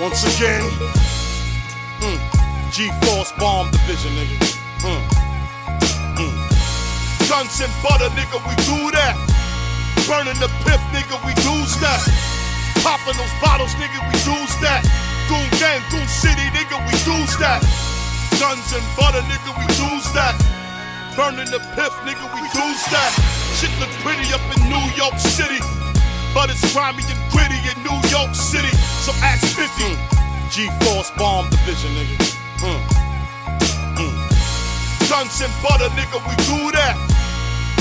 Once again, G-Force Bomb Division, nigga. Guns and butter, nigga, we do that. Burning the piff, nigga, we do that. Popping those bottles, nigga, we do that. Goon gang, Goon City, nigga, we do that. Guns and butter, nigga, we do that. Burning the piff, nigga, we do that. Shit look pretty up in New York City, but it's grimy and gritty in New York City. So ask 50. G-Force Bomb Division, nigga. Guns and butter, nigga, we do that.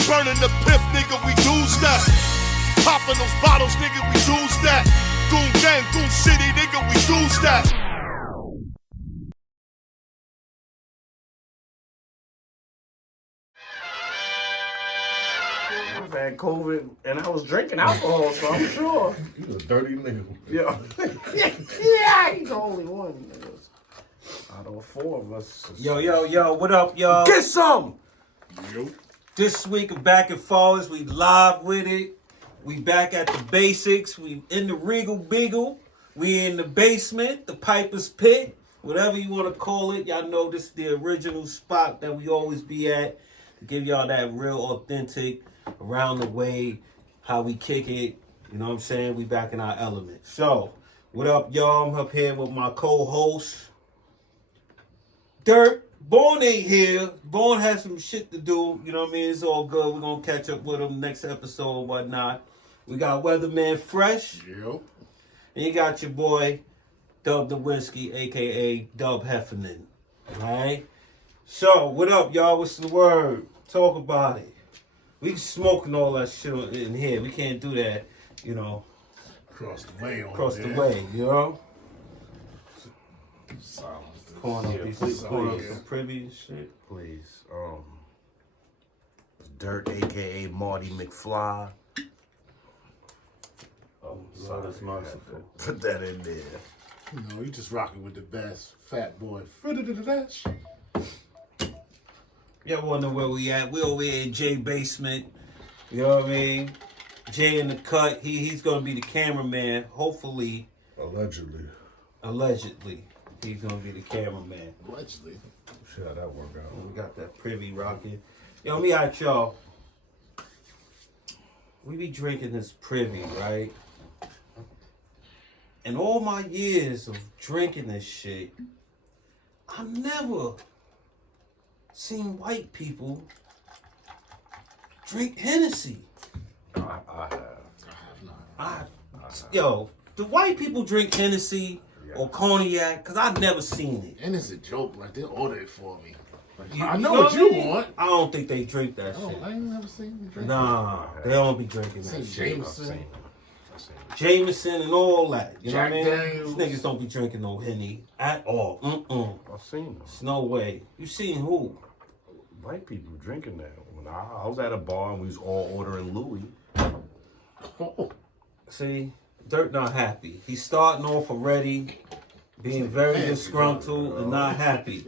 Burning the piff, nigga, we do that. Popping those bottles, nigga, we do that. Goon gang, Goon City, nigga, we do that. I've had COVID and I was drinking alcohol, so I'm sure. You a dirty nigga. Yeah. Yeah, he's the only one. Out of four of us. Yo, what up, y'all? Get some! Yo. This week of Back and Fahward, we live with it. We back at the basics. We in the Regal Beagle. We in the basement, the Piper's Pit, whatever you want to call it. Y'all know this is the original spot that we always be at to give y'all that real authentic, around the way, how we kick it. You know what I'm saying? We back in our element. So, what up, y'all? I'm up here with my co-host, Dirt. Born ain't here. Born has some shit to do. You know what I mean? It's all good. We're going to catch up with him next episode and whatnot. We got Weatherman Fresh. Yo. And you got your boy, Dub the Whiskey, a.k.a. Dub Heffernan. Alright? So, what up, y'all? What's the word? Talk about it. We smoking all that shit in here. We can't do that, you know. Across the way. Across the way, you know? Silence. Pouring up these please, pouring up please. some privy and shit. Please. Dirt, aka Marty McFly. Oh, Lord is merciful. Put that in there. You know, you just rocking with the best fat boy. Y'all wonder where we at? We over here in Jay basement. You know what I mean? Jay in the cut. He's gonna be the cameraman. Hopefully. Allegedly. He's gonna be the cameraman. Allegedly. See how that work out. We got that privy rocking. Yo, let me ask y'all. We be drinking this privy, right? In all my years of drinking this shit, I've never seen white people drink Hennessy. I have. Yo, do white people drink Hennessy or cognac? Because I've never seen it. And it's a joke. Like, they order it for me. Like, You I know what you I mean? want. I don't think they drink that Oh, shit. I ain't never seen you drink Nah, they don't be drinking it. that Seen shit. Jameson. Jameson and all that. You Jack know what I mean? Daniels. These niggas don't be drinking no Henny at all. I've seen them. There's no way. You seen who? White people drinking that. When I was at a bar and we was all ordering Louis. Oh, See, Dirt not happy. He's starting off already being very disgruntled and not happy.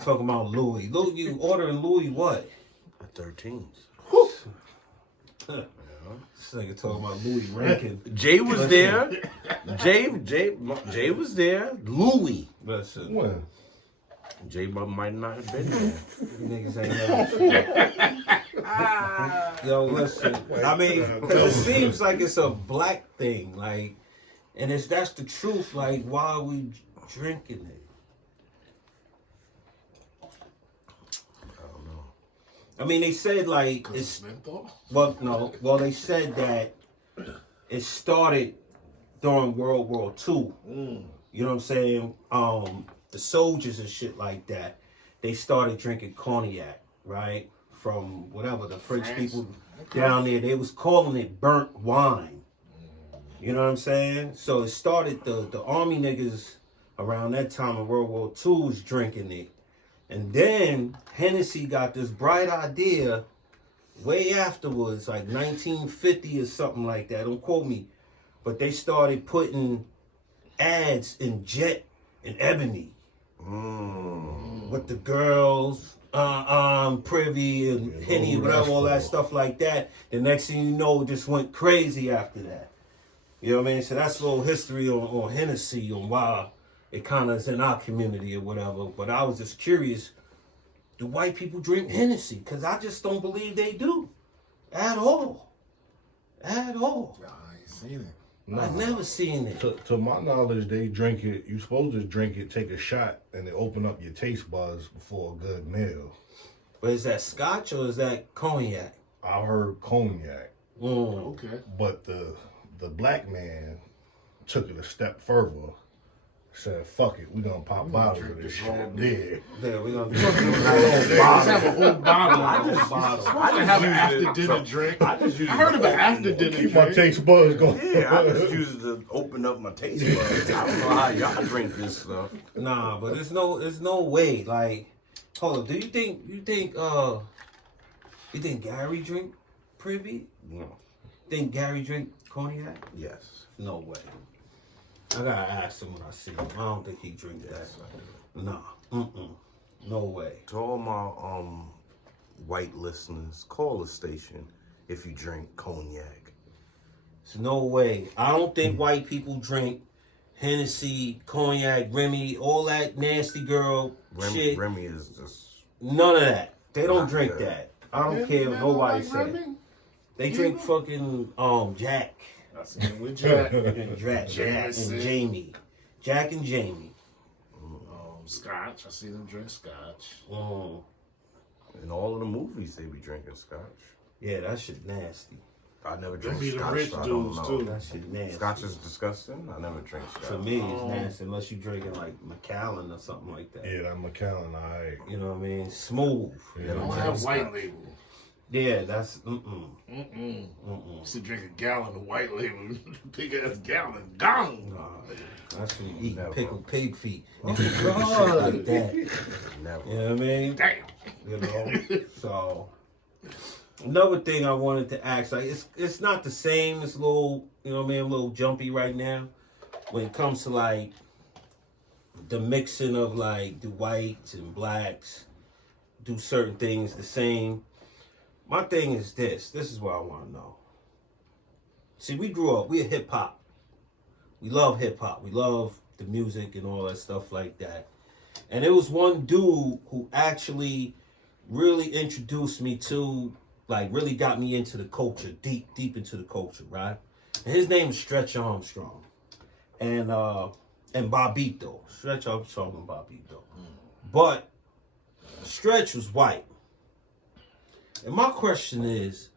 Talking about Louis. Louis, you ordering Louis what? At 13s. This nigga talking about Louis Rankin. Jay was there. Jay was there. Louis. Listen, when? Jay might not have been there. you niggas ain't never. Yo, listen. I mean, because it seems like it's a black thing, like, and that's the truth. Like, why are we drinking it? I don't know. I mean, they said like it's well, they said that it started during World War II. You know what I'm saying? The soldiers and shit like that, they started drinking cognac, right? From whatever the French people down there, they was calling it burnt wine. You know what I'm saying? So it started the army niggas around that time in World War II was drinking it. And then Hennessy got this bright idea way afterwards, like 1950 or something like that. Don't quote me. But they started putting ads in Jet and Ebony with the girls, Privy and Henny, whatever, all that stuff like that. The next thing you know, it just went crazy after that. You know what I mean? So that's a little history on Hennessy, on why it kind of is in our community or whatever. But I was just curious, do white people drink Hennessy? Because I just don't believe they do. At all. At all. Nah, I ain't seen it. I've never seen it. To my knowledge, they drink it. You supposed to drink it, take a shot, and it open up your taste buds before a good meal. But is that scotch or is that cognac? I heard cognac, Okay. but the black man took it a step further. Said, "Fuck it, we gonna pop bottles of this shit." Yeah. Yeah, we're going to Let's have a whole bottle. bottle. I have an after dinner drink. I heard of an after dinner Keep my drink. taste buds going. Yeah, I just use it to open up my taste buds. I don't know how y'all drink this stuff. Nah, but there's no way. Like, hold on. Do you think Gary drink Privy? No. Think Gary drink cognac? Yes. No way. I gotta ask him when I see him. I don't think he drink that. Nah. No way. To all my white listeners, call the station if you drink cognac. There's no way. I don't think white people drink Hennessy, cognac, Remy, all that nasty girl shit. Remy is just None of that. They don't Not drink good. that. I don't care what nobody says. Remy? They drink fucking Jack. I seen it with Jack. They drink Jack and Jameson. Jamie. Jack and Jamie. Scotch. I see them drink scotch. in all of the movies they be drinking scotch. Yeah, that shit nasty. I never Them drink be the scotch. rich so I don't dudes, know. too. That shit nasty. Scotch is disgusting. I never drink scotch. To me, it's nasty unless you drinking like Macallan or something like that. Yeah, that McAllen, alright. You know what I mean? Smooth. Yeah, They don't drink have white scotch. label. Yeah, that's Used to drink a gallon of white label. Big ass gallon. Gone. That's when you eat Never. pickled pig feet. You can drink shit like that. Never. You know what I mean? Damn. You know? So another thing I wanted to ask, like it's not the same, it's a little, you know what I mean, a little jumpy right now. When it comes to like the mixing of like the whites and blacks do certain things the same. My thing is this is what I want to know. See, we grew up, we're hip hop. We love hip hop. We love the music and all that stuff like that. And there was one dude who actually really introduced me to, like, really got me into the culture, deep into the culture, right? And his name is Stretch Armstrong. And Bobito. Stretch Armstrong and Bobito. But Stretch was white. And my question is,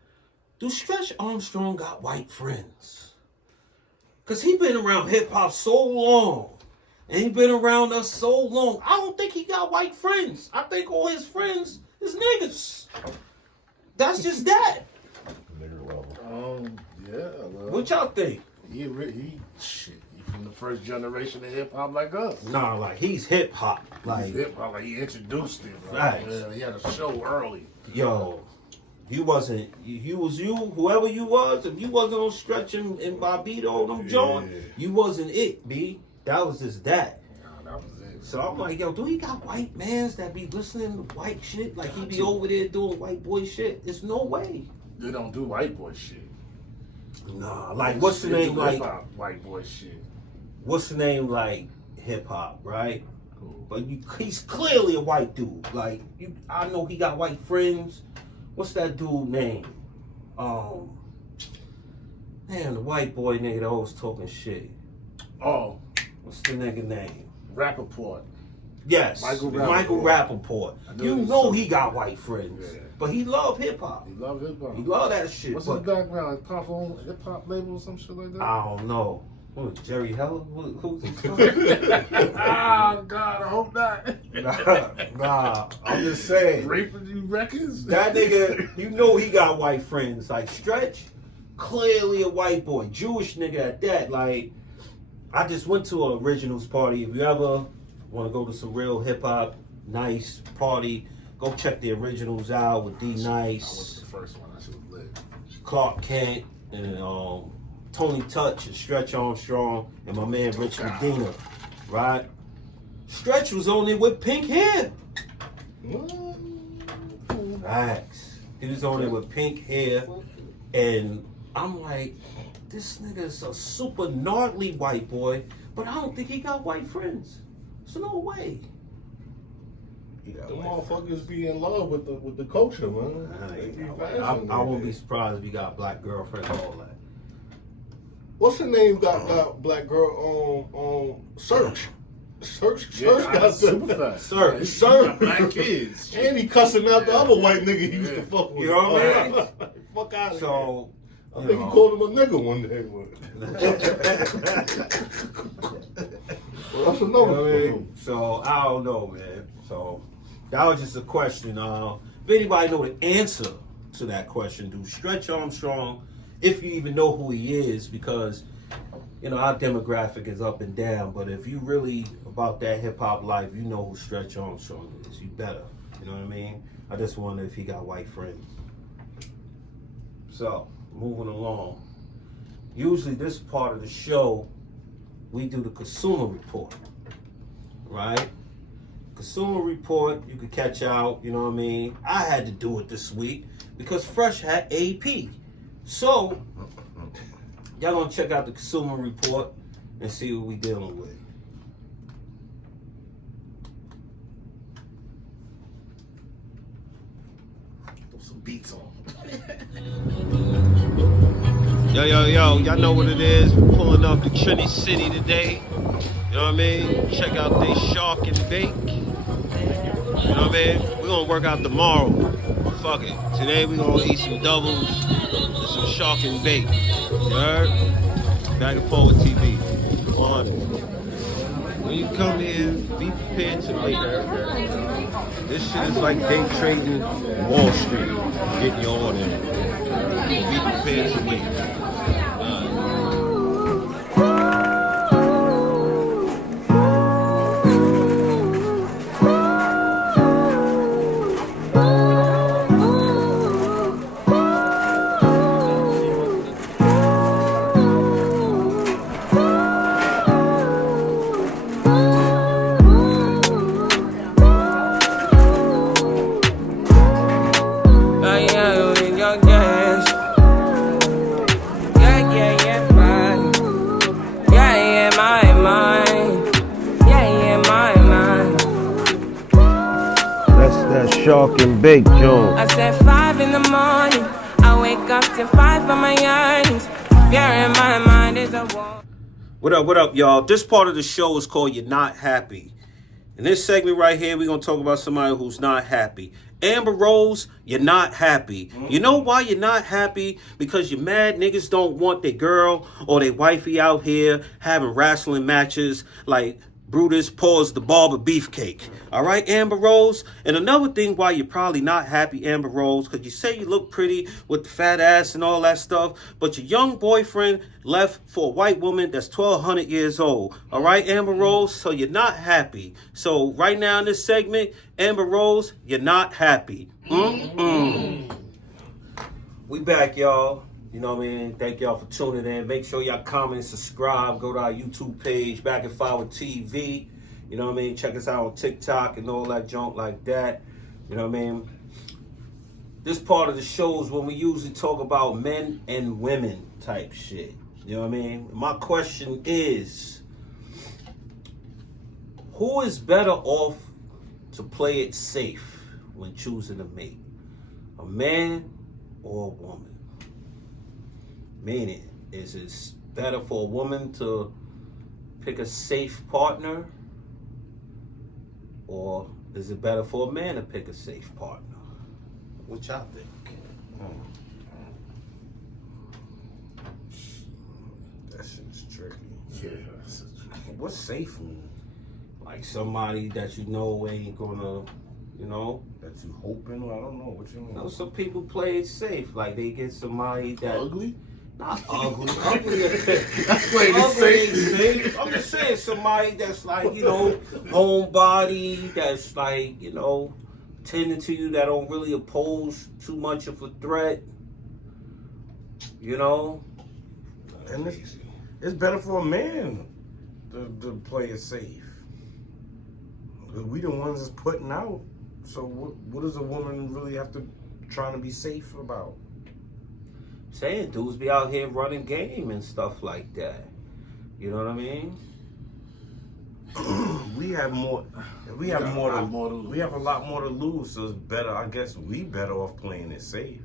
do Stretch Armstrong got white friends? Because he been around hip-hop so long. And he been around us so long. I don't think he got white friends. I think all his friends is niggas. That's just that. Nigger level. Yeah. Well, What y'all think? he from the first generation of hip hop like us. Nah, like, he's hip-hop. Like, Hip hop, like he introduced it. Right. Yeah, he had a show early. yo, you wasn't, you was you, whoever you was, if you wasn't on Stretch and Bobito and them joint, you wasn't it, B. That was just that. Nah, that was it. So I'm like, yo, do he got white mans that be listening to white shit? Like he be over there doing white boy shit? There's no way. They don't do white boy shit. Nah, like what's the They name do like? hip-hop white boy shit. What's the name like hip hop, right? But he's clearly a white dude. Like I know he got white friends. What's that dude name? Man, the white boy nigga that always talking shit. Oh, What's the nigga name? Rappaport. Yes, Michael Michael Rappaport. I know You he's know so- he got white friends, Yeah. but he love hip hop. He love hip hop. He love that shit. What's but his background? Like pop on hip hop label or some shit like that? I don't know. What, Jerry Heller? Who's Ah, God, I hope not. Nah, I'm just saying. Raping you records? That nigga, you know he got white friends. Like Stretch, clearly a white boy. Jewish nigga at that. Like, I just went to an originals party. If you ever want to go to some real hip hop, nice party, go check the originals out with D I went Nice, to the first one. That shit was lit. Clark Kent, and Tony Touch and Stretch Armstrong and my man Rich Medina, right? Stretch was on there with pink hair. Facts. He was on there with pink hair, and I'm like, this nigga is a super gnarly white boy, but I don't think he got white friends. So no way. The motherfuckers be in love with the culture, man. I won't be surprised if he got black girlfriend and all that. What's the name? Got black girl on Search. Search got super fast. Search. Got black kids. And he cussing out the other white nigga he used to fuck with. You know what I mean? Fuck out of So, here. I think he called him a nigga one day. Well, that's another thing. So I don't know, man. So that was just a question. If anybody know the answer to that question, do Stretch Armstrong, if you even know who he is, because you know our demographic is up and down. But if you really about that hip hop life, you know who Stretch Armstrong is. You better. You know what I mean? I just wonder if he got white friends. So moving along. Usually this part of the show, we do the consumer report, right? Consumer report, you could catch out, you know what I mean? I had to do it this week because Fresh had AP. So, y'all gonna check out the consumer report and see what we dealing with. Throw some beats on. Yo, y'all know what it is. We're pulling up to Trinity City today. You know what I mean? Check out they Shark and Bake. You know what I mean? We're gonna work out tomorrow. Fuck it. Today we're gonna eat some doubles and some Shark and Bake. You heard? Back and Fahward TV. 100. When you come here, be prepared to make. This shit is like day trading Wall Street. Getting your order. Be prepared to wait. Shark and Bake, Jones. I said 5 in the morning. I wake up to 5 for my yearnings. Fear in my mind is a war. What up, y'all? This part of the show is called You're Not Happy. In this segment right here, we're going to talk about somebody who's not happy. Amber Rose, you're not happy. You know why you're not happy? Because you're mad niggas don't want their girl or their wifey out here having wrestling matches like Brutus paws the barber beefcake. All right, Amber Rose? And another thing why you're probably not happy, Amber Rose, because you say you look pretty with the fat ass and all that stuff, but your young boyfriend left for a white woman that's 1,200 years old. All right, Amber Rose? So you're not happy. So right now in this segment, Amber Rose, you're not happy. We back, y'all. You know what I mean? Thank y'all for tuning in. Make sure y'all comment, subscribe, go to our YouTube page, Back and Fahward TV. You know what I mean? Check us out on TikTok and all that junk like that. You know what I mean? This part of the show is when we usually talk about men and women type shit. You know what I mean? My question is, who is better off to play it safe when choosing a mate? A man or a woman? Meaning, is it better for a woman to pick a safe partner, or is it better for a man to pick a safe partner? What y'all think? That shit's tricky. Yeah. What's safe mean? Like somebody that you know ain't gonna, you know? That you hoping? I don't know what you mean. You know, some people play it safe. Like they get somebody that Ugly? Not ugly. Ugly. That's playing it safe. I'm just saying somebody that's like, you know, homebody, that's like, you know, tending to you, that don't really oppose too much of a threat. You know? And it's better for a man to play it safe. We the ones that's putting out. So what does a woman really have to try to be safe about? saying dudes be out here running game and stuff like that. You know what I mean? We have more. We have more to lose. We have a lot more to lose, so it's better. I guess we better off playing it safe.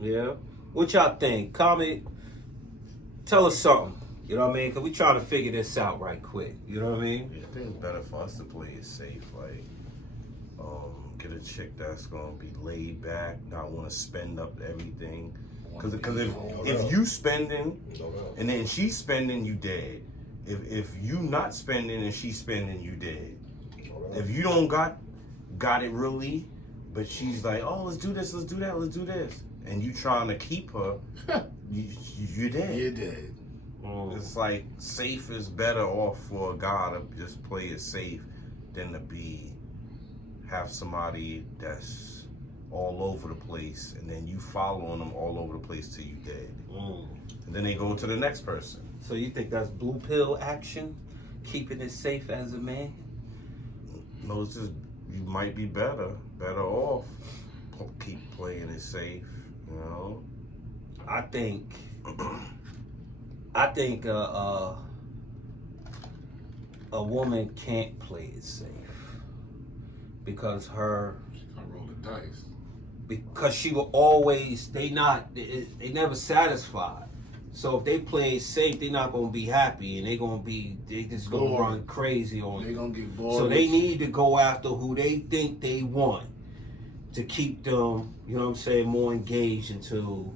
Yeah. What y'all think? Comment. Tell us something. You know what I mean? Because we trying to figure this out right quick. You know what I mean? I think it's better for us to play it safe. Like, get a chick that's gonna be laid back, not want to spend up everything. Because if you spending and then she's spending, you dead. If you not spending and she's spending, you dead. If you don't got it really, but she's like, oh, let's do this, let's do that, let's do this, and you trying to keep her, you're dead. You're dead. It's like safe is better off for a guy to just play it safe than to have somebody that's all over the place and then you following them all over the place till you dead. And then they go to the next person. So you think that's blue pill action? Keeping it safe as a man? No, it's just you might be better off. Keep playing it safe, you know. I think a woman can't play it safe because I roll the dice. Because she will always they never satisfied. So if they play it safe, they're not gonna be happy and they just gonna run crazy on They you. gonna get bored. So they need to go after who they think they want to keep them, you know what I'm saying, more engaged until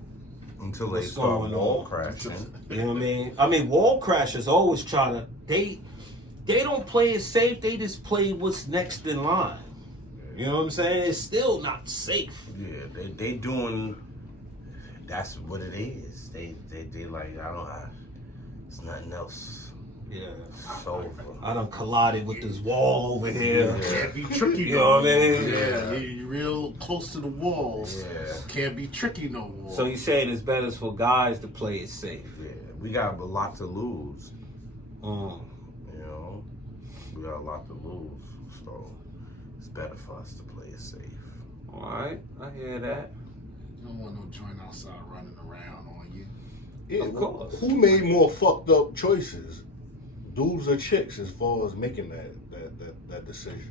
they start wall crashing. You know what I mean? I mean, wall crashers always try to they don't play it safe, they just play what's next in line. You know what I'm saying? It's still not safe. Yeah, they doing. That's what it is. They like it's nothing else. Yeah. It's over. I done collided with this wall over here. Can't be tricky. You know what I mean? Yeah, you're real close to the walls. Yeah. Can't be tricky no more. So you saying it's better for guys to play it safe? Yeah, we got a lot to lose. Mm. You know, we got a lot to lose, so it's better for us to play it safe. All right, I hear that. You don't want no joint outside running around on you. Yeah, Of course. Who made more fucked up choices, dudes or chicks, as far as making that decision?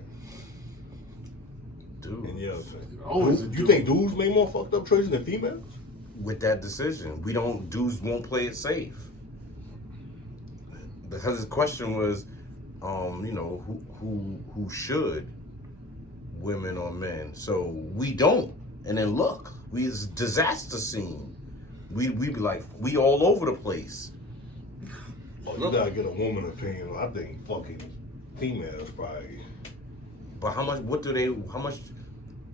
Dude, And Always you think dudes make more fucked up choices than females? with that decision, dudes won't play it safe. Because the question was, you know, who should, women or men? So we don't. And then look, it's a disaster scene. We be like, we all over the place. Oh, you gotta get a woman opinion. I think fucking females probably. But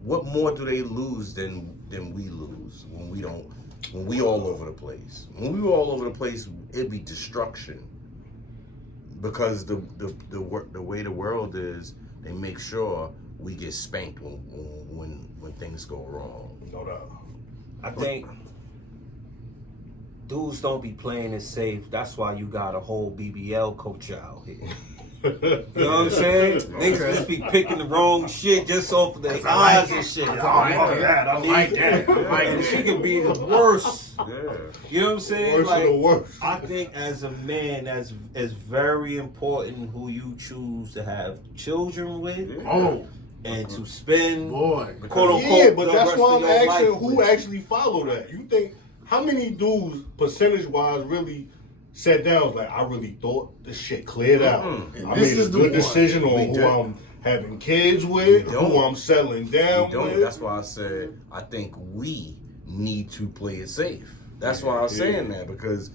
what more do they lose than we lose when we all over the place? When we were all over the place, it'd be destruction. Because the way the world is, they make sure we get spanked when things go wrong. No doubt. I think dudes don't be playing it safe. That's why you got a whole BBL culture out here. You know what I'm saying? Niggas just be picking the wrong shit just off of their eyes and shit. I like that. And she could be the worst. Yeah. You know what I'm saying? Worst of the worst. I think as a man, that's very important who you choose to have children with Oh, and to spend boy. quote unquote. Yeah, but the that's rest why of I'm your asking life who with. actually follow that. You think how many dudes percentage wise really sat down was like, I really thought this shit cleared out. I This made is a the good one. decision on We who don't. I'm having kids with, don't. who I'm settling down We don't. with. That's why I said I think we need to play it safe. That's why I was saying that, because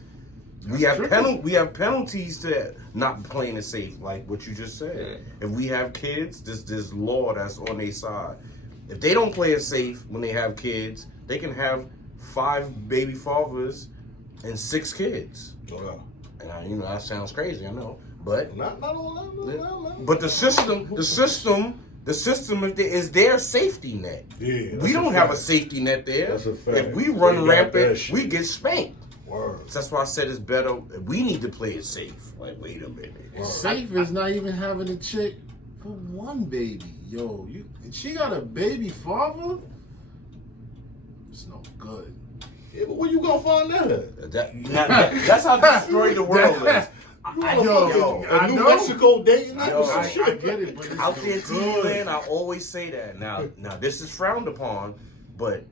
we have penalties to not playing it safe, like what you just said. If we have kids, this law that's on their side. If they don't play it safe when they have kids, they can have 5 baby fathers and 6 kids. No doubt. And that sounds crazy, I know, but Not all that. No. but the system is their safety net. Yeah, that's We a don't fact. have a safety net there. That's a fact. If we They run got that rampant, shit. we get spanked. Word. So that's why I said it's better. We need to play it safe. Like, wait a minute. Safe is not even having a chick for one baby. Yo, and she got a baby father? It's no good. Yeah, but where you gonna find that at? That's how destroyed the world is. A New Mexico dating app or some shit. I get it, but it's Out there, still TV good. land, I always say that. Now, this is frowned upon, but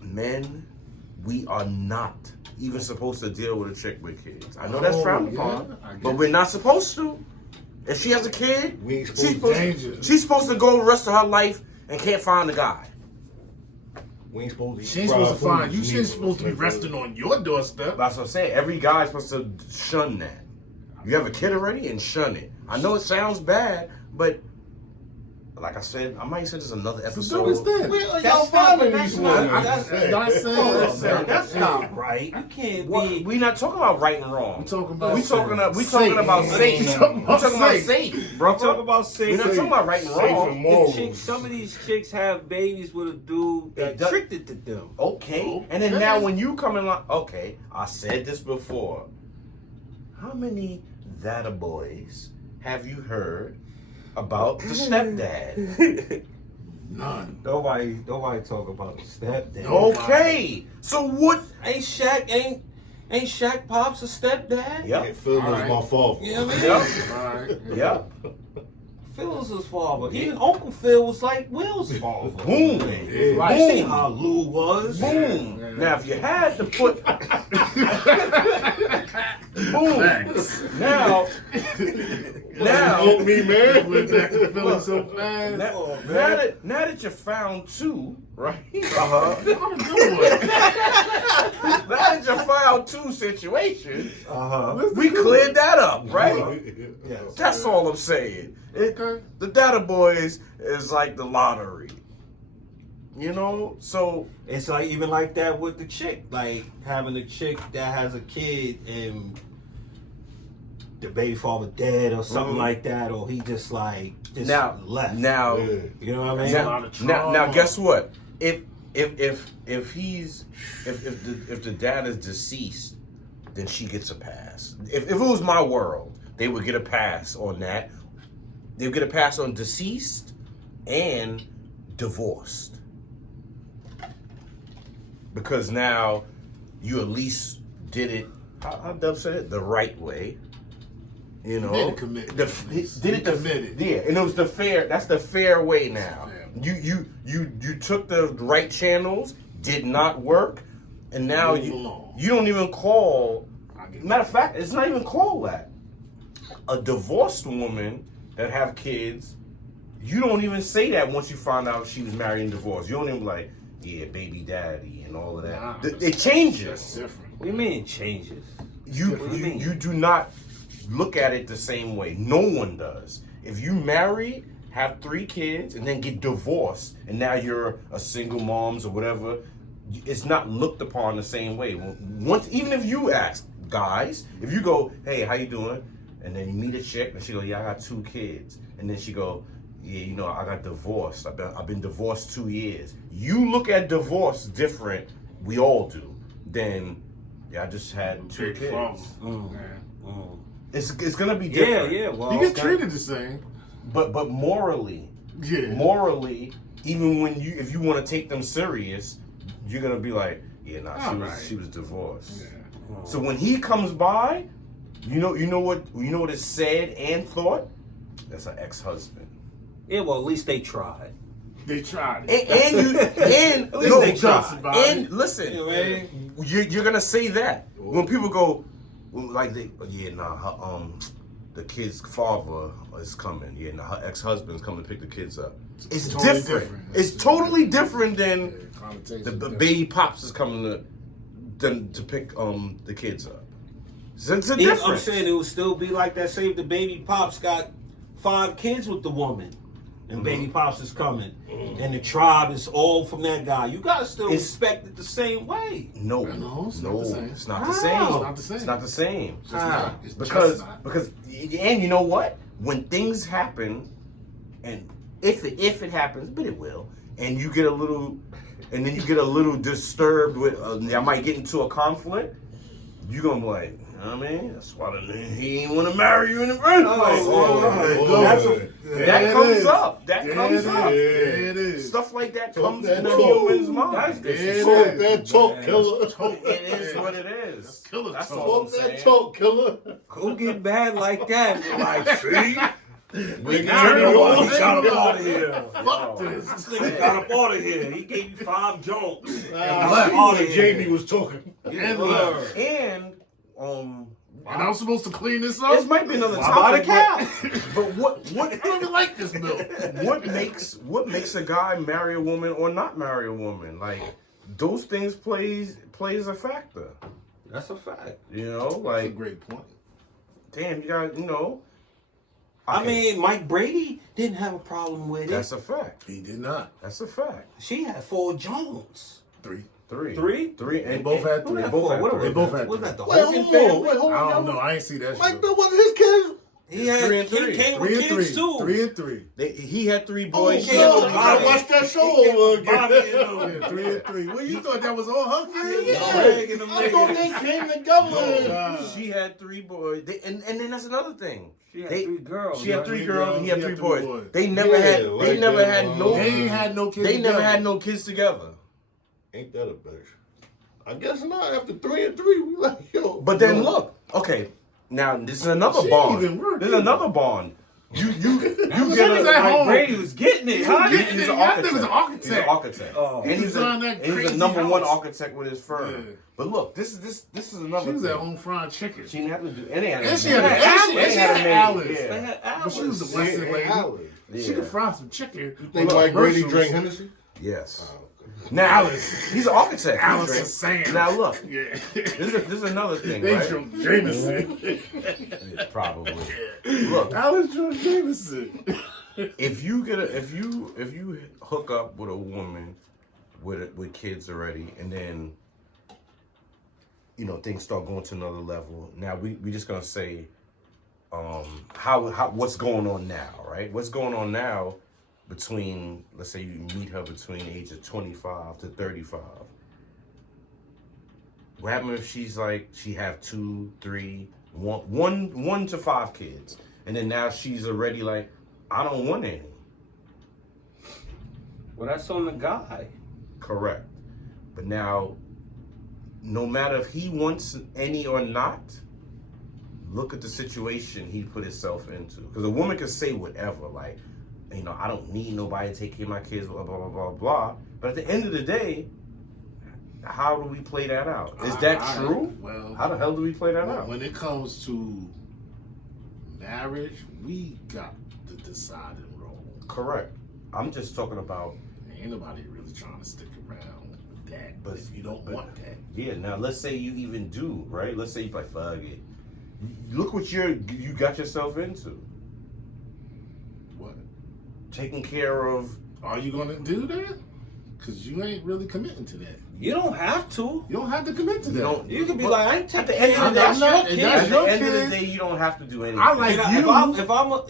men, we are not even supposed to deal with a chick with kids. I know that's frowned upon, but we're not supposed to. If she has a kid, We ain't she's supposed to go the rest of her life and can't find a guy. We ain't supposed to. She ain't supposed to find you. She ain't supposed to be resting on your doorstep. That's what I'm saying. Every guy's supposed to shun that. You have a kid already and shun it. I know it sounds bad, but like I said, I might say this another episode. Where are y'all finding these women? That's not right. You can't be. We're not talking about right and wrong. We talking about We talking about safe. safe. We're talking about safe, bro. Talk about safe. We're not talking about right and wrong. The chicks, some of these chicks have babies with a dude that tricked it to them. Okay. And then now when you come in like, okay, I said this before. How many That boys have you heard about the stepdad? None. Nobody talk about the stepdad. Okay. So what? Ain't Shaq Pops a stepdad? Yep. Phil was my father. You know what I mean? Yep. All right. Yep. Phil was his father. Even Uncle Phil was like Will's father. Boom. Right. Boom. See how Lou was. Boom. Yeah. Now, if you had to put, boom. Now, me, man. Went back to feeling so fast. now that you found two, right? I'm doing. Now that you found two situations, Uh-huh. we cleared that up, right? Yes. That's all I'm saying. Okay. The Data Boys is like the lottery. You know? So, It's like even like that with the chick, like having a chick that has a kid and the baby father dead or something like that, or he just like left. Now, You know what I mean? now, guess what? If the dad is deceased, then she gets a pass. If it was my world, they would get a pass on that. They would get a pass on deceased and divorced. Because now you at least did it, how Dub said it, the right way. You know, Did it committed. Committed. Yeah, and it was that's the fair way now. Fair. You took the right channels, did not work, and now Move you along. don't even call. I get Matter of fact, it's not even called that. A divorced woman that have kids, you don't even say that once you find out she was married and divorced. You don't even be like, yeah, baby daddy and all of that. Nah, It changes. That's different. What do you mean it changes? You do not look at it the same way. No one does. If you marry, have 3 kids, and then get divorced, and now you're a single moms or whatever, it's not looked upon the same way. Even if you ask guys, if you go, hey, how you doing? And then you meet a chick, and she go, yeah, I got 2 kids. And then she go, yeah, you know, I got divorced. I've been divorced 2 years. You look at divorce different, we all do, than, yeah, I just had 2 kids. It's gonna be different. Yeah. Well, You get treated the same. But morally, even when if you want to take them serious, you're gonna be like, yeah, nah, she was divorced. Yeah. So when he comes by, you know what is said and thought? That's an ex-husband. Yeah, well, at least they tried. They tried it. And At least they tried. And listen, you're gonna say that when people go like the kid's father is coming. Yeah, nah, her ex-husband's coming to pick the kids up. It's totally different. It's totally different than Connotations the different. baby pops is coming to pick the kids up. It's a I'm difference. saying it would still be like that. Say if the baby pops got 5 kids with the woman, and baby pops is coming, and the tribe is all from that guy. You gotta still respect it the same way. No, it's not the same. It's not the How? same. It's not the same. It's not the same. Ah. It's Because just not. and you know what? When things happen, and if it happens, but it will, and you get a little disturbed with, I might get into a conflict. you gonna be like, you know what I mean? That's why he ain't want to marry you in the first place. That comes up. That comes up. Yeah, it is. Stuff like that Talk comes that in a talk. human's mind. Talk that talk, killer. It is what it is. Killer That's talk. all I'm Talk that saying. talk, killer. Who get bad like that? Like, see? We got him all out. He got him him out of here. Fuck this. This nigga got up out of here. He gave you 5 jokes. I see when Jamie was talking. And left. And And I'm supposed to clean this up? this might be another Why topic, about but what I don't even like this milk. what makes a guy marry a woman or not marry a woman? Like those things plays a factor. That's a fact. You know, That's a like great point. damn, you got I mean, Mike Brady didn't have a problem with it. that's a fact. He did not. That's a fact. She had 4 Jones. 3. Three, They and both had Who 3. had both 4? had What three. They both had was 3. that? The Wait, Hogan hold on. family? Wait, hold I on. don't know. I ain't see that Mike shit. Bill wasn't his kid. He had 3 and he 3. came 3 with and 3. kids too. 3 and 3. he had 3 Oh, boys. Okay, no, well, you gotta watch that show over again. Yeah, 3 and 3. Well, you thought that was all her kids? Yeah. I thought they came together. She had 3 boys. And then that's another thing. She had They- 3 girls. She had right? 3 girls. And he had 3 boys. boys. They never Yeah, had. like They never that, had no. They ain't had no kids. They never together. had no kids together. Ain't that a bitch? I guess not. After 3 and 3, we like, yo. But then look, okay, now this is another She bond. even worked, This is another bond. You was get at a home. Brady was getting it, huh? He's he's an an architect. architect. He's an architect. Oh. And He he's a, designed that and he's a crazy number one house. architect with his firm. Yeah. But look, this is another She was thing. at home frying chicken. She didn't have to do any of And that. she had Alice. Yeah. They had But she was the blessed lady. Yeah. She could fry some chicken. You think with Mike Brady commercials. drank Hennessy? Yes. Now he's an architect. Alice He's and Sam. Now look, Yeah. this is another thing, They right? drunk Jameson. Probably. Look, Alice drunk Jameson. if you hook up with a woman with kids already, and then things start going to another level. Now we just gonna say how what's going on now, right? What's going on now between, let's say you meet her between the age of 25 to 35. What happens if she's like she have 2, 3, 1 to 5 kids, and then now she's already like, I don't want any. Well, that's on the guy. Correct. But now, no matter if he wants any or not, look at the situation he put himself into. Because a woman can say whatever, like, I don't need nobody to take care of my kids, blah, blah, blah, blah, blah. But at the end of the day, how do we play that out? Is that true? Well, How the hell do we play that out? when it comes to marriage, we got the deciding role. Correct. I'm just talking about, Ain't nobody really trying to stick around with that. But- But if you don't want that, yeah, now let's say you even do, right? Let's say you like, fuck it. Look what you got yourself into. what? Taking care of. Are you gonna do that? Because you ain't really committing to that. You don't have to. You don't have to commit to that. don't- You can be But like, I ain't at the taking end care of of the that's day, your that's kid. At your the end of kids. the day, you don't have to do anything. I like And you.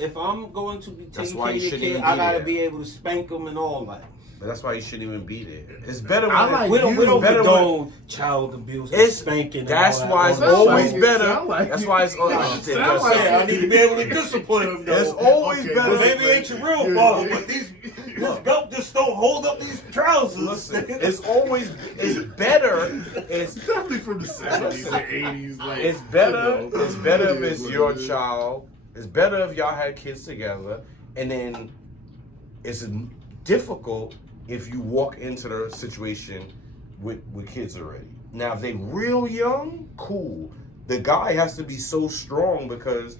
if I'm going to be That's taking why care of you your shouldn't kid, even I be gotta there. be able to spank them and all that. But that's why you shouldn't even be there. It's better when I like We don't better condone child abuse and It's spanking. that's and all why that. it's Sound always like it, better. sound like That's it. why it's always. Sound like it. I need to be able to discipline him though. It's always Okay, better. but Maybe it ain't your real Yeah, father, yeah. but this belt just don't hold up these trousers. Listen, it's better. It's Definitely from the 70s and 80s. Like, It's better. you know, It's better it if is it's what your it is. child. It's better if y'all had kids together, and then it's difficult if you walk into the situation with kids already. Now, if they real young, cool. The guy has to be so strong because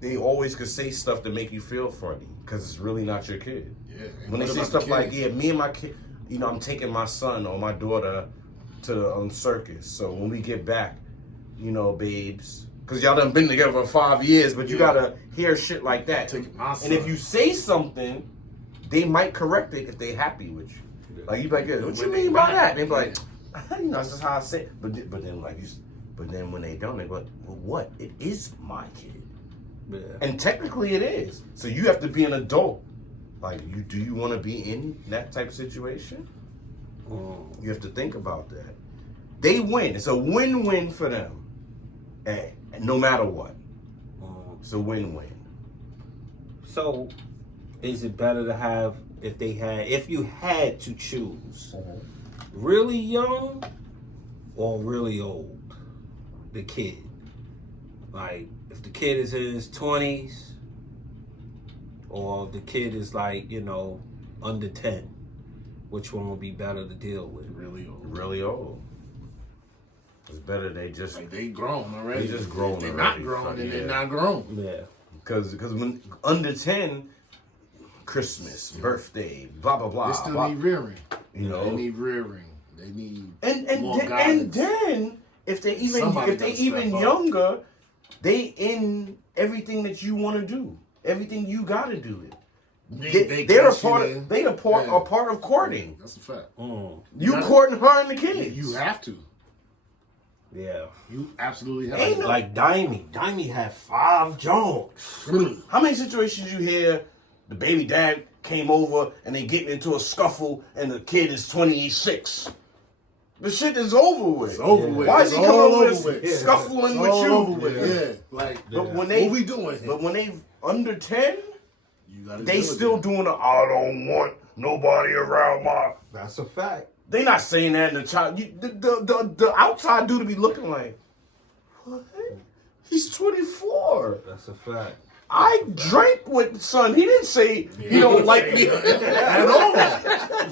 they always could say stuff to make you feel funny because it's really not your kid. Yeah. and When they what say about stuff the like, kids? yeah, me and my kid, I'm taking my son or my daughter to circus. So when we get back, babes, because y'all done been together for 5 years, but you Yeah. gotta hear shit like that. Taking my And if son. you say something, they might correct it if they happy with you. Like you be like, yeah, what you When they mean by back. that? They be like, that's just how I say it. But then but then when they don't, they be like, well, what? It is my kid. Yeah. And technically it is. So you have to be an adult. Like, do you want to be in that type of situation? You have to think about that. they win. It's a win-win for them, no matter what. It's a win-win. So, is it better to have if you had to choose, really young or really old? The kid, like if the kid is in his 20s, or if the kid is like under 10, which one would be better to deal with? Really old. Really old. It's better they just Like they grown already. They just grown They're already. not grown, then Yeah. they're not grown. Yeah. because when under 10, Christmas, birthday, blah blah blah. They still blah, need rearing. you know. They need rearing. They need and more then if they even Somebody if they gotta even step up. younger, they in everything that you want to do, everything you got to do it. They're a part of a part of courting. That's a fact. You courting her and the kids. You have to. Yeah. You absolutely have Ain't to. no- Like Dimey had 5 Jones. How many situations you hear the baby dad came over and they getting into a scuffle and the kid is 26? The shit is over with. It's over with. Why is It's he coming all over over with with. scuffling It's with all you? over with. Yeah. Like, But when they what we doing? But when they under 10, You gotta they deal with still it. doing the I don't want nobody around my. That's a fact. They not saying that in the child. The outside dude to be looking like, what? He's 24. That's a fact. I drank with son. He didn't say he don't like me at all.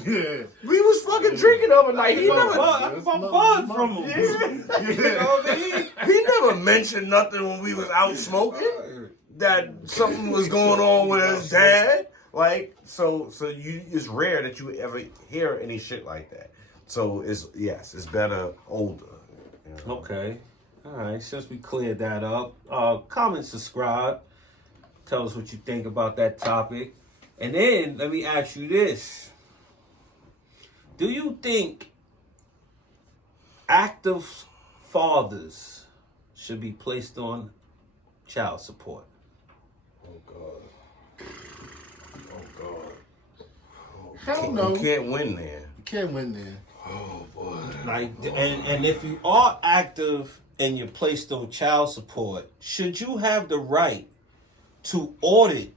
Yeah. We was fucking drinking the other night. He never, I bought from him. yeah. You know what I mean? He never mentioned nothing when we was out smoking that something was going on with his dad. Like so it's rare that you ever hear any shit like that. So it's better older. You know? Okay. All right. Since we cleared that up, comment, subscribe. Tell us what you think about that topic. And then let me ask you this. Do you think active fathers should be placed on child support? Oh God. Hell no. You can't win there. You can't win there. Like, and if you are active and you're placed on child support, should you have the right to audit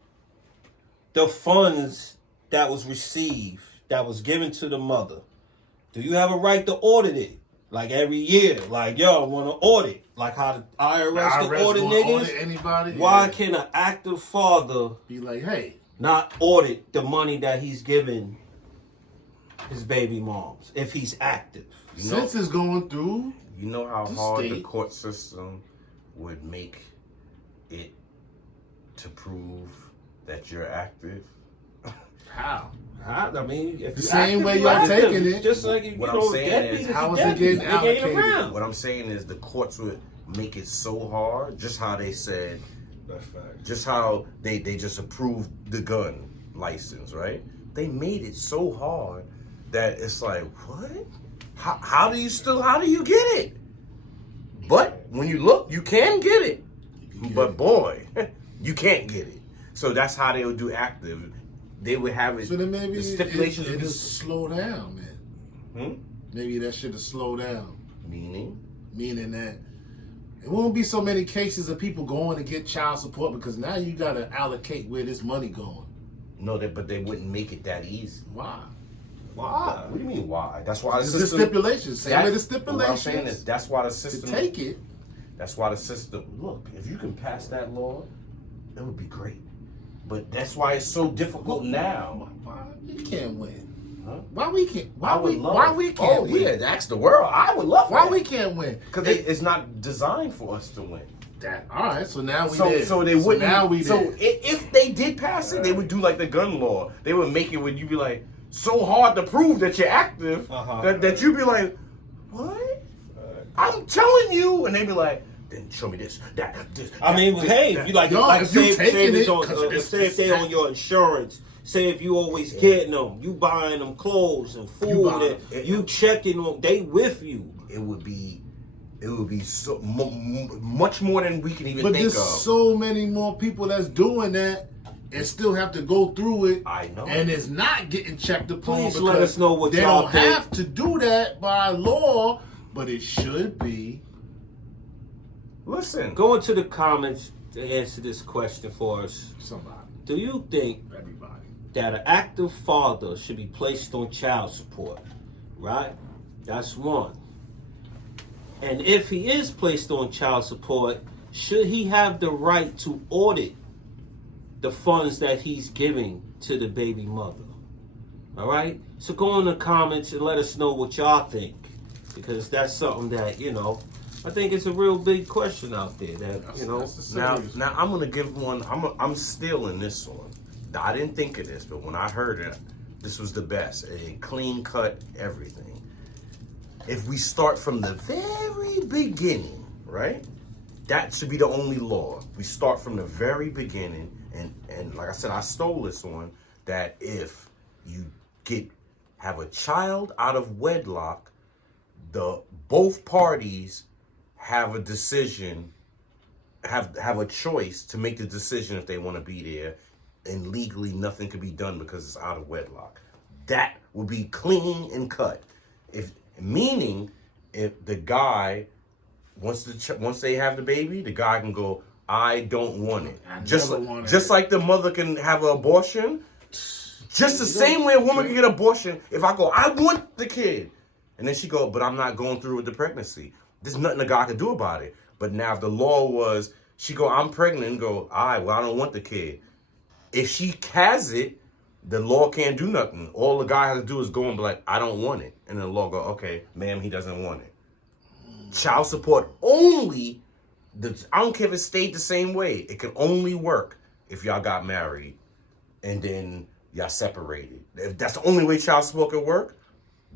the funds that was received, that was given to the mother? Do you have a right to audit it? Like every year, like, yo, I want to audit. Like how the IRS can audit won't niggas. audit anybody. Why Yeah. can an active father Be like, hey, not audit the money that he's giving his baby moms if he's active? since it's going through, You know how The hard the state- court system would make it to prove that you're active? how? I mean, if The you same active, way you y'all active. taking it. Just like you What know, I'm saying deadbeat is, a how is it deadbeat. getting They ain't allocated? around. What I'm saying is the courts would make it so hard, just how they said, That's fact. just how they just approved the gun license, right? They made it so hard that it's like, what? How do you get it? But when you look, you can get it. But boy, you can't get it. So that's how they would do active. They would have it. So then maybe the stipulations it would be slow down, man. Maybe that should have slowed down. meaning. Meaning that it won't be so many cases of people going to get child support because now you got to allocate where this money going. No, but they wouldn't make it that easy. Why? Why? What do you mean why? That's why the It's the system. stipulations. Same way the What I'm saying stipulations is that's why the to system. take it. That's why the system. Look, if you can pass that law, it would be great. But that's why it's so difficult now. Why you can't win? Huh? Why we can't? Why I would we? love. Why we can't Oh win? yeah, that's the world. I would love. Why that. we can't win? Because it's not designed for us to win. All right, so now we So did. so they wouldn't. Now we so did. if they did pass it, they would do like the gun law. They would make it when you be like so hard to prove that you're active that you be like, what? I'm telling you, and they be like, then show me this, that, this. I mean, that, hey, that. if you like, Yo, like if you say taking it's it on, 'cause of this, say if they that. on your insurance, say if you always getting them, you buying them clothes and food, buying and you checking them, they with you. It would be so much more than we can even But think there's of. so many more people that's doing that and still have to go through it. I know. And it's not getting checked upon. Please because let us know what they y'all don't think. have to do that by law but it should be. Listen. Go into the comments to answer this question for us. Somebody. Do you think Everybody. that an active father should be placed on child support? Right? That's one. And if he is placed on child support, should he have the right to audit the funds that he's giving to the baby mother? All right? So go in the comments and let us know what y'all think. Because that's something that, you know, I think it's a real big question out there that, you know. Now I'm gonna give one. I'm stealing this one. I didn't think of this, but when I heard it, this was the best. It clean cut everything. If we start from the very beginning, right? That should be the only law. We start from the very beginning, and like I said, I stole this one. That if you have a child out of wedlock, both parties have a decision, have a choice to make the decision if they want to be there, and legally nothing can be done because it's out of wedlock. That would be clean and cut. If the guy once they have the baby, the guy can go, I don't want it. Just like the mother can have an abortion. Just the same way a woman can get an abortion. If I go, I want the kid, and then she go, but I'm not going through with the pregnancy. There's nothing a guy can do about it. But now if the law was, she go, I'm pregnant, and go, all right, well, I don't want the kid. If she has it, the law can't do nothing. All the guy has to do is go and be like, I don't want it. And the law go, okay, ma'am, he doesn't want it. Child support only, I don't care if it stayed the same way. It can only work if y'all got married and then y'all separated. If that's the only way child support could work,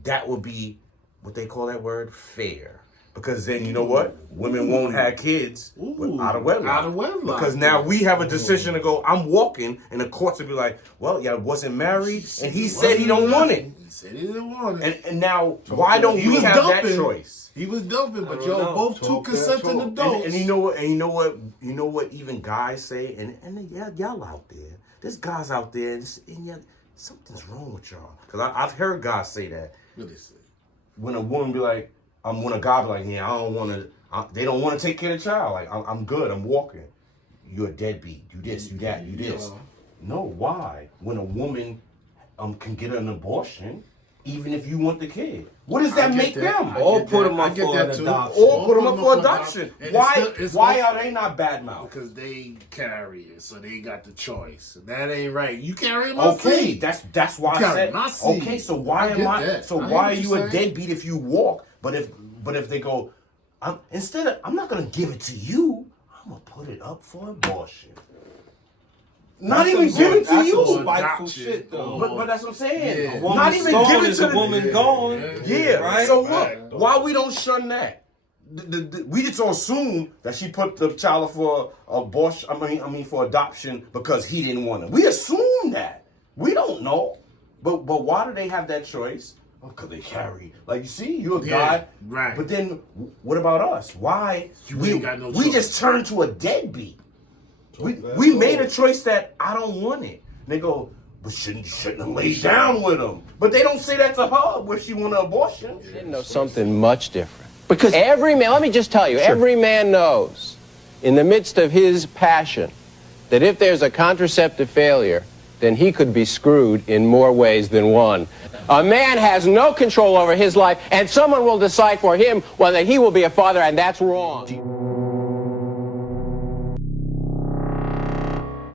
that would be, what they call that word, fair. Because then, you know what? Women won't have kids out of wedlock. Out of wedlock. Because now we have a decision to go, I'm walking, and the courts will be like, well, y'all wasn't married, and he said he don't want it. He said he didn't want it. And now, why don't we have that choice? He was dumping, but y'all both two consenting adults. And you know what even guys say, and y'all out there, there's guys out there, and something's wrong with y'all. Because I've heard guys say that. Really say. When a woman be like, when a guy be like, yeah, I don't want to, they don't want to take care of the child. Like, I'm good, I'm walking. You're a deadbeat. You this, you that, you this. No, why? When a woman can get an abortion, even if you want the kid. What does that make them? Or put them up for adoption. Or put them up for adoption. Why are they not bad mouth? Because they carry it, so they got the choice. That ain't right. You carry my seed. That's why I said. Okay, so why are you a deadbeat if you walk? But if they go, I'm not gonna give it to you. I'm gonna put it up for abortion. Not even give it to you. Spiteful shit, though. But that's what I'm saying. Yeah. Not even give it to the woman gone. Yeah. Right? So look, why we don't shun that? We just assume that she put the child for abortion. I mean for adoption because he didn't want it. We assume that. We don't know. But why do they have that choice? Because they carry. Like, you see, you're a guy. Right. But then, what about us? Why? We just turn to a deadbeat. We made a choice that I don't want it. And they go, but shouldn't have laid down with him. But they don't say that to her when she want an abortion. You didn't know something much different. Because every man, let me just tell you, every man knows in the midst of his passion that if there's a contraceptive failure, then he could be screwed in more ways than one. A man has no control over his life, and someone will decide for him whether he will be a father, and that's wrong.